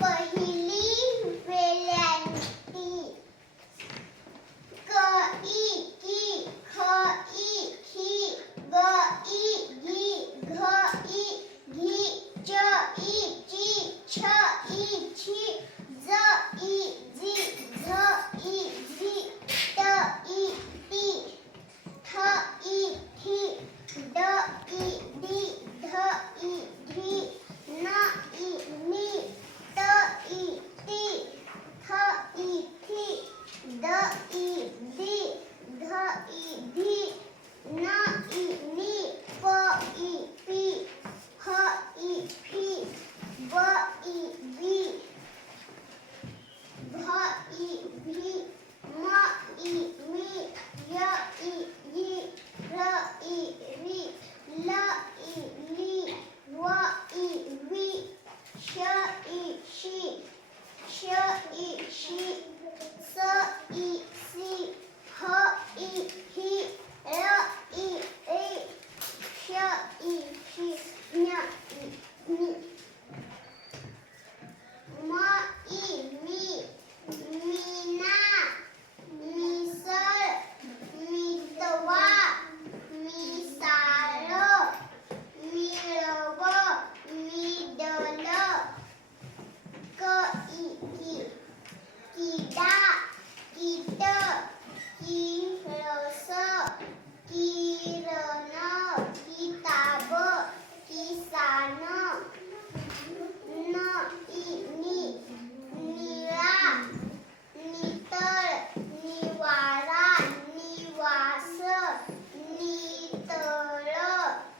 पहिली वेल्यांती क ई की ख ई खी ग ई गी घ ई घी च ई ची छ ई छी ज ई जी झ ई झी ट ई टी ठ ईठी ड ई डी ध ई धी न ई नी ट ई टी थ ई थी द ई दी ध ई धी न ई नी प E P F E fee ब ई बी भ ई भी म ई मी य ई ई र ई री ल ई ली व ई वी श ई शी श ई शी स ई सी ह ई ही र ई ए श ई शी ञ ई नी म ई मी मीना मिसळ मितवा मिसाळ मिळव मिडल क ई की किडा कीट किरस किरण किताब किसान न ई नी निळा नितळ निवारा निवास नितळ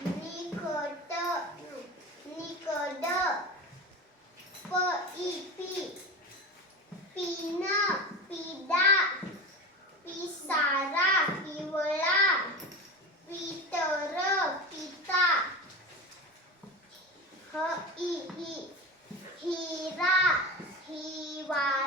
निकट निकड प ई पी पीन पिडा पिसारा पिवळा पितर पिता ह ई ही हिरा हिवाळा